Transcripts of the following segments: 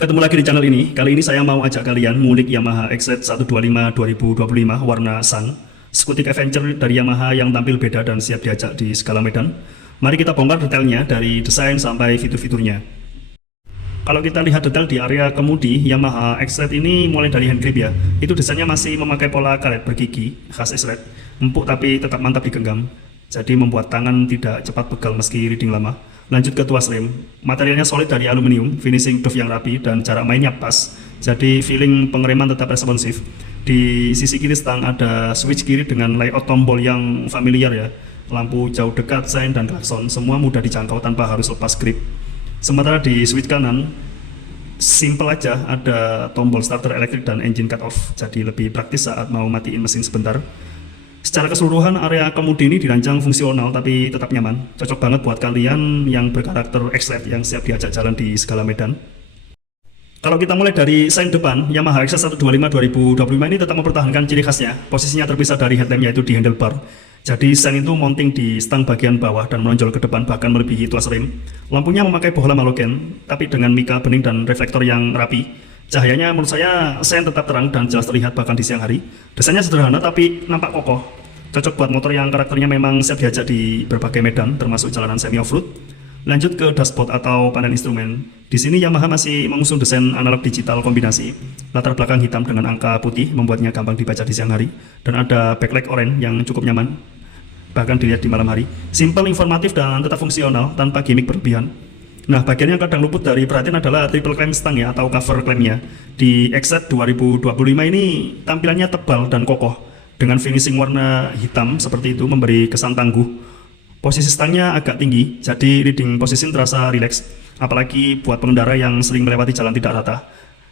Ketemu lagi di channel ini. Kali ini saya mau ajak kalian ngulik Yamaha XZ125 2025 warna Sun, skutik adventure dari Yamaha yang tampil beda dan siap diajak di segala medan. Mari kita bongkar detailnya dari desain sampai fitur-fiturnya. Kalau kita lihat detail di area kemudi, Yamaha XZ ini mulai dari hand grip ya. Itu desainnya masih memakai pola karet bergigi khas X-Red, empuk tapi tetap mantap digenggam. Jadi membuat tangan tidak cepat pegal meski reading lama. Lanjut ke tuas rem, materialnya solid dari aluminium, finishing doff yang rapi dan jarak mainnya pas. Jadi feeling pengereman tetap responsif. Di sisi kiri stang ada switch kiri dengan layout tombol yang familiar ya. Lampu jauh dekat, sein dan klakson semua mudah dijangkau tanpa harus lepas grip. Sementara di switch kanan simple aja, ada tombol starter elektrik dan engine cut off. Jadi lebih praktis saat mau matiin mesin sebentar. Secara keseluruhan area kemudi ini dirancang fungsional tapi tetap nyaman. Cocok banget buat kalian yang berkarakter X-Red yang siap diajak jalan di segala medan. Kalau kita mulai dari sein depan, Yamaha XZ125 2025 ini tetap mempertahankan ciri khasnya. Posisinya terpisah dari headlamp yaitu di handlebar. Jadi sein itu mounting di stang bagian bawah dan menonjol ke depan bahkan melebihi tuas rem. Lampunya memakai bohlam halogen tapi dengan mika bening dan reflektor yang rapi. Cahayanya menurut saya sein tetap terang dan jelas terlihat bahkan di siang hari. Desainnya sederhana tapi nampak kokoh. Cocok buat motor yang karakternya memang siap diajak di berbagai medan termasuk jalanan semi off-road. Lanjut ke dashboard atau panel instrumen. Di sini Yamaha masih mengusung desain analog digital kombinasi. Latar belakang hitam dengan angka putih membuatnya gampang dibaca di siang hari. Dan ada backlight oranye yang cukup nyaman, bahkan dilihat di malam hari. Simple, informatif, dan tetap fungsional tanpa gimmick berlebihan. Nah, bagian yang kadang luput dari perhatian adalah triple clamp stang ya, atau cover clampnya. Di XZ 2025 ini tampilannya tebal dan kokoh dengan finishing warna hitam seperti itu memberi kesan tangguh. Posisi stangnya agak tinggi, jadi reading position terasa rileks, apalagi buat pengendara yang sering melewati jalan tidak rata.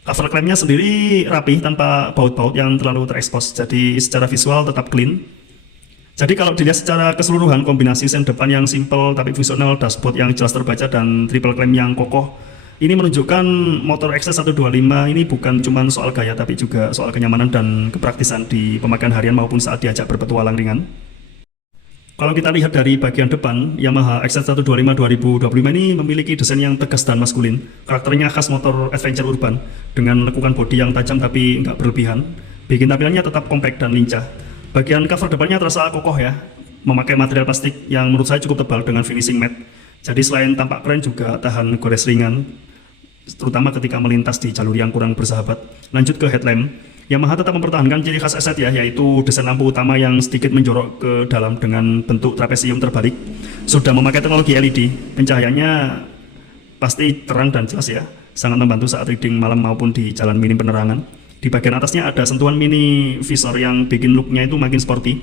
Cover clampnya sendiri rapi tanpa baut-baut yang terlalu terekspos, jadi secara visual tetap clean. Jadi kalau dilihat secara keseluruhan, kombinasi sen depan yang simple tapi fungsional, dashboard yang jelas terbaca, dan triple clamp yang kokoh, ini menunjukkan motor XZ125 ini bukan cuma soal gaya tapi juga soal kenyamanan dan kepraktisan di pemakaian harian maupun saat diajak berpetualang ringan. Kalau kita lihat dari bagian depan, Yamaha XZ125 2025 ini memiliki desain yang tegas dan maskulin. Karakternya khas motor adventure urban dengan lekukan bodi yang tajam tapi nggak berlebihan, bikin tampilannya tetap kompak dan lincah. Bagian cover depannya terasa kokoh ya, memakai material plastik yang menurut saya cukup tebal dengan finishing matte. Jadi selain tampak keren juga tahan gores ringan, terutama ketika melintas di jalur yang kurang bersahabat. Lanjut ke headlamp. Yamaha tetap mempertahankan ciri khas XZ ya, yaitu desain lampu utama yang sedikit menjorok ke dalam dengan bentuk trapesium terbalik. Sudah memakai teknologi LED, pencahayaannya pasti terang dan jelas ya, sangat membantu saat reading malam maupun di jalan minim penerangan. Di bagian atasnya ada sentuhan mini visor yang bikin looknya itu makin sporty.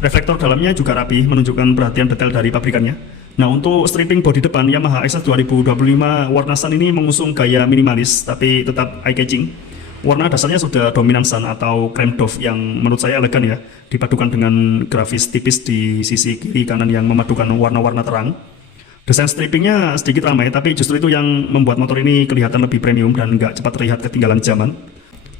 Reflektor dalamnya juga rapi, menunjukkan perhatian detail dari pabrikannya. Nah, untuk stripping bodi depan, Yamaha XZ 2025 warna Sun ini mengusung gaya minimalis tapi tetap eye-catching. Warna dasarnya sudah dominan Sun atau krem doff yang menurut saya elegan ya, dipadukan dengan grafis tipis di sisi kiri kanan yang memadukan warna-warna terang. Desain strippingnya sedikit ramai, tapi justru itu yang membuat motor ini kelihatan lebih premium dan nggak cepat terlihat ketinggalan zaman.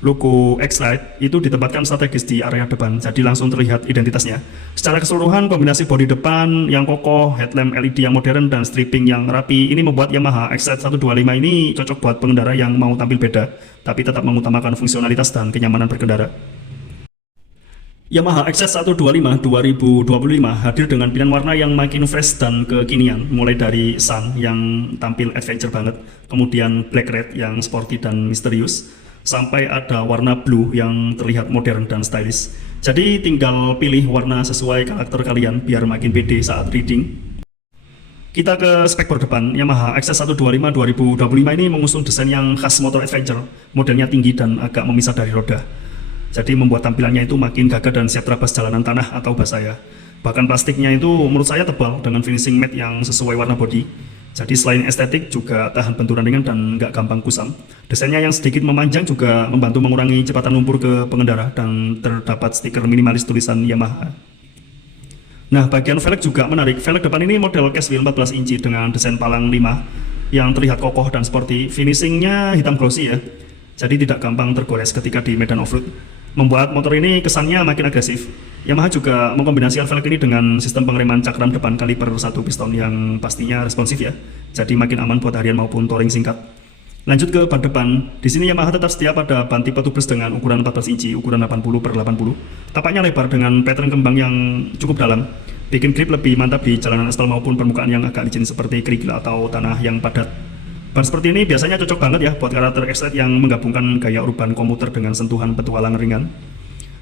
Logo X-Ride itu ditempatkan strategis di area depan, jadi langsung terlihat identitasnya. Secara keseluruhan, kombinasi bodi depan yang kokoh, headlamp LED yang modern, dan stripping yang rapi, ini membuat Yamaha XZ125 ini cocok buat pengendara yang mau tampil beda, tapi tetap mengutamakan fungsionalitas dan kenyamanan berkendara. Yamaha XZ125 2025 hadir dengan pilihan warna yang makin fresh dan kekinian, mulai dari Sun yang tampil adventure banget, kemudian Black Red yang sporty dan misterius, sampai ada warna blue yang terlihat modern dan stylish. Jadi tinggal pilih warna sesuai karakter kalian biar makin pede saat reading. Kita ke spek berdepan. Yamaha XZ125 2025 ini mengusung desain yang khas motor adventure, modelnya tinggi dan agak memisah dari roda. Jadi membuat tampilannya itu makin gagah dan siap terabas jalanan tanah atau basah ya. Bahkan plastiknya itu menurut saya tebal dengan finishing matte yang sesuai warna bodi. Jadi selain estetik juga tahan benturan ringan dan nggak gampang kusam. Desainnya yang sedikit memanjang juga membantu mengurangi kecepatan lumpur ke pengendara dan terdapat stiker minimalis tulisan Yamaha. Nah, bagian velg juga menarik. Velg depan ini model case wheel 14 inci dengan desain palang 5 yang terlihat kokoh dan sporty. Finishingnya hitam glossy ya, jadi tidak gampang tergores ketika di medan off-road, membuat motor ini kesannya makin agresif. Yamaha juga mengkombinasikan velg ini dengan sistem pengereman cakram depan kaliper 1 piston yang pastinya responsif ya, jadi makin aman buat harian maupun touring singkat. Lanjut ke ban depan, di sini Yamaha tetap setia pada ban tipe tubeless dengan ukuran 14 inci, ukuran 80/80. Tapaknya lebar dengan pattern kembang yang cukup dalam, bikin grip lebih mantap di jalanan aspal maupun permukaan yang agak licin seperti kerikil atau tanah yang padat. Ban seperti ini biasanya cocok banget ya buat karakter X-Ride yang menggabungkan gaya urban komuter dengan sentuhan petualang ringan.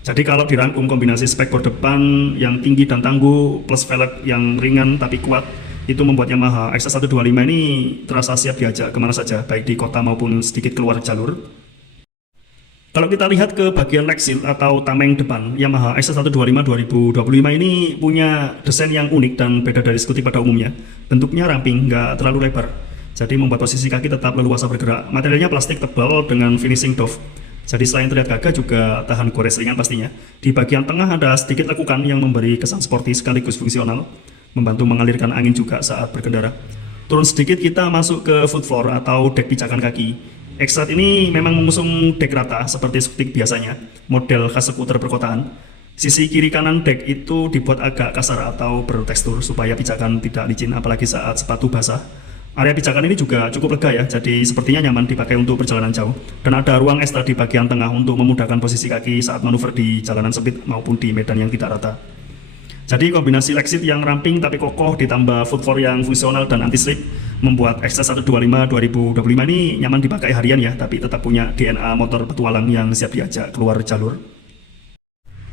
Jadi kalau dirangkum kombinasi spek bor depan yang tinggi dan tangguh plus velg yang ringan tapi kuat, itu membuat Yamaha XS125 ini terasa siap diajak kemana saja, baik di kota maupun sedikit keluar jalur. Kalau kita lihat ke bagian leg shield atau tameng depan, Yamaha XS125 2025 ini punya desain yang unik dan beda dari skutik pada umumnya. Bentuknya ramping, nggak terlalu lebar, jadi membuat posisi kaki tetap leluasa bergerak. Materialnya plastik tebal dengan finishing doff. Jadi selain terlihat gagah juga tahan gores ringan pastinya. Di bagian tengah ada sedikit lekukan yang memberi kesan sporty sekaligus fungsional, membantu mengalirkan angin juga saat berkendara. Turun sedikit kita masuk ke foot floor atau dek pijakan kaki. X-Ride ini memang mengusung dek rata seperti skutik biasanya, model khas skuter perkotaan. Sisi kiri kanan dek itu dibuat agak kasar atau bertekstur supaya pijakan tidak licin apalagi saat sepatu basah. Area pijakan ini juga cukup lega ya, jadi sepertinya nyaman dipakai untuk perjalanan jauh. Dan ada ruang ekstra di bagian tengah untuk memudahkan posisi kaki saat manuver di jalanan sempit maupun di medan yang tidak rata. Jadi kombinasi leg seat yang ramping tapi kokoh ditambah foot floor yang fungsional dan anti-slip membuat XS125 2025 ini nyaman dipakai harian ya, tapi tetap punya DNA motor petualang yang siap diajak keluar jalur.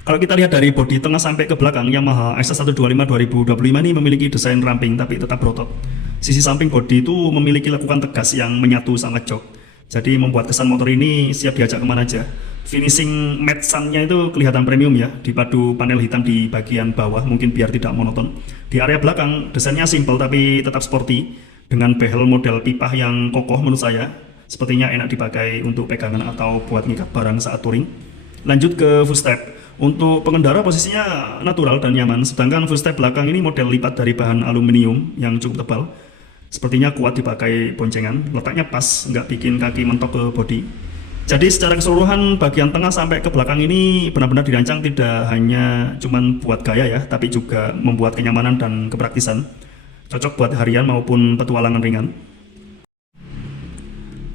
Kalau kita lihat dari bodi tengah sampai ke belakang, Yamaha XS125 2025 ini memiliki desain ramping tapi tetap berotot. Sisi samping bodi itu memiliki lekukan tegas yang menyatu sama jok. Jadi membuat kesan motor ini siap diajak kemana aja. Finishing matte sun-nya itu kelihatan premium ya, dipadu panel hitam di bagian bawah mungkin biar tidak monoton. Di area belakang desainnya simple tapi tetap sporty dengan behel model pipah yang kokoh menurut saya. Sepertinya enak dipakai untuk pegangan atau buat ngikat barang saat touring. Lanjut ke footstep. Untuk pengendara posisinya natural dan nyaman, sedangkan footstep belakang ini model lipat dari bahan aluminium yang cukup tebal. Sepertinya kuat dipakai boncengan, letaknya pas, nggak bikin kaki mentok ke bodi. Jadi secara keseluruhan bagian tengah sampai ke belakang ini benar-benar dirancang tidak hanya cuman buat gaya ya, tapi juga membuat kenyamanan dan kepraktisan. Cocok buat harian maupun petualangan ringan.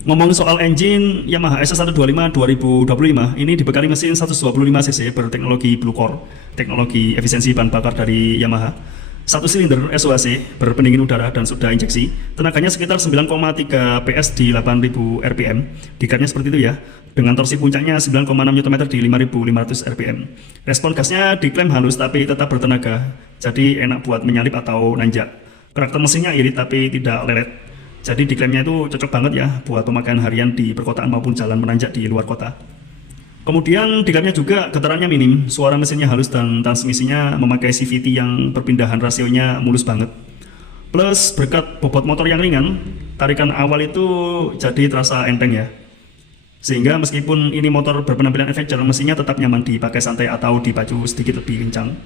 Ngomongin soal engine, Yamaha XS125 2025 ini dibekali mesin 125 cc berteknologi Blue Core, teknologi efisiensi bahan bakar dari Yamaha. Satu silinder SOHC berpendingin udara dan sudah injeksi. Tenaganya sekitar 9,3 PS di 8000 rpm. Dikatnya seperti itu ya. Dengan torsi puncaknya 9,6 Nm di 5500 rpm. Respon gasnya diklaim halus tapi tetap bertenaga. Jadi enak buat menyalip atau nanjak. Karakter mesinnya irit tapi tidak lelet. Jadi diklaimnya itu cocok banget ya buat pemakaian harian di perkotaan maupun jalan menanjak di luar kota. Kemudian diklaimnya juga getarannya minim, suara mesinnya halus dan transmisinya memakai CVT yang perpindahan rasionya mulus banget. Plus berkat bobot motor yang ringan, tarikan awal itu jadi terasa enteng ya. Sehingga meskipun ini motor berpenampilan adventure, mesinnya tetap nyaman dipakai santai atau dipacu sedikit lebih kencang.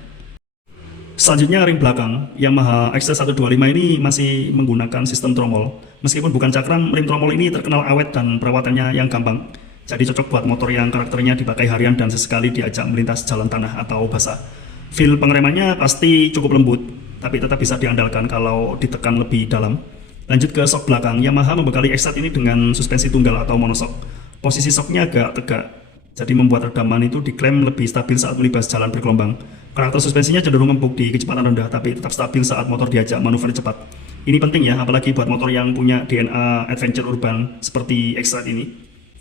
Selanjutnya ring belakang, Yamaha XS125 ini masih menggunakan sistem tromol. Meskipun bukan cakram, ring tromol ini terkenal awet dan perawatannya yang gampang. Jadi cocok buat motor yang karakternya dipakai harian dan sesekali diajak melintas jalan tanah atau basah. Feel pengeremannya pasti cukup lembut, tapi tetap bisa diandalkan kalau ditekan lebih dalam. Lanjut ke sok belakang, Yamaha membekali X-Ride ini dengan suspensi tunggal atau monosok. Posisi soknya agak tegak, jadi membuat redaman itu diklaim lebih stabil saat melibas jalan bergelombang. Karakter suspensinya cenderung empuk di kecepatan rendah, tapi tetap stabil saat motor diajak manuver cepat. Ini penting ya, apalagi buat motor yang punya DNA adventure urban seperti X-Ride ini.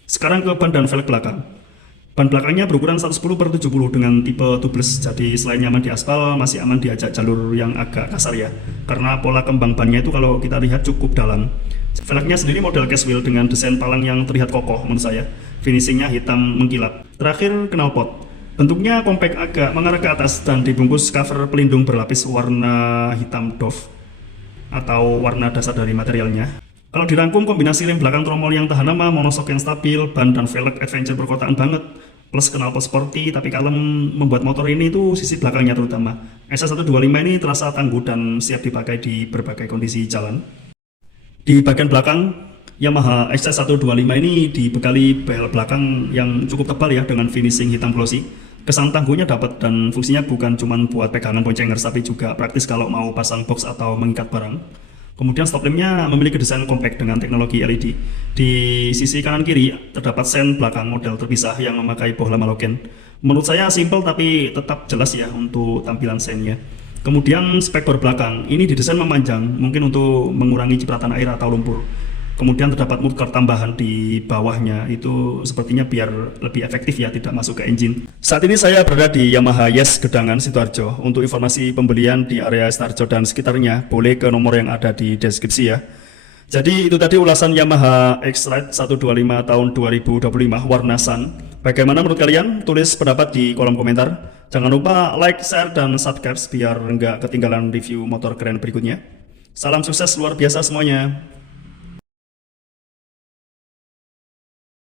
Sekarang ke ban dan velg belakang. Ban belakangnya berukuran 110/70 dengan tipe tubeless, jadi selain nyaman di aspal, masih aman diajak jalur yang agak kasar ya. Karena pola kembang bannya itu kalau kita lihat cukup dalam. Velgnya sendiri model case wheel dengan desain palang yang terlihat kokoh menurut saya. Finishingnya hitam mengkilap. Terakhir knalpot. Bentuknya compact agak mengarah ke atas dan dibungkus cover pelindung berlapis warna hitam doff atau warna dasar dari materialnya. Kalau dirangkum, kombinasi rem belakang tromol yang tahan lama, monosok yang stabil, ban dan velg adventure perkotaan banget, plus knalpot sporty tapi kalem membuat motor ini tuh sisi belakangnya terutama. XS125 ini terasa tangguh dan siap dipakai di berbagai kondisi jalan. Di bagian belakang, Yamaha XS125 ini dibekali behel belakang yang cukup tebal ya dengan finishing hitam glossy. Kesan tangguhnya dapat dan fungsinya bukan cuma buat pegangan boncengers tapi juga praktis kalau mau pasang box atau mengikat barang. Kemudian stop lampnya memiliki desain compact dengan teknologi LED. Di sisi kanan kiri terdapat sen belakang model terpisah yang memakai bohlam halogen. Menurut saya simple tapi tetap jelas ya untuk tampilan sennya. Kemudian spek bor belakang ini didesain memanjang, mungkin untuk mengurangi cipratan air atau lumpur. Kemudian terdapat mudguard tambahan di bawahnya, itu sepertinya biar lebih efektif ya, tidak masuk ke engine. Saat ini saya berada di Yamaha Yes Gedangan Sidoarjo. Untuk informasi pembelian di area Sidoarjo dan sekitarnya, boleh ke nomor yang ada di deskripsi ya. Jadi itu tadi ulasan Yamaha X-Ride 125 tahun 2025 warna Sun. Bagaimana menurut kalian? Tulis pendapat di kolom komentar. Jangan lupa like, share, dan subscribe biar nggak ketinggalan review motor keren berikutnya. Salam sukses luar biasa semuanya.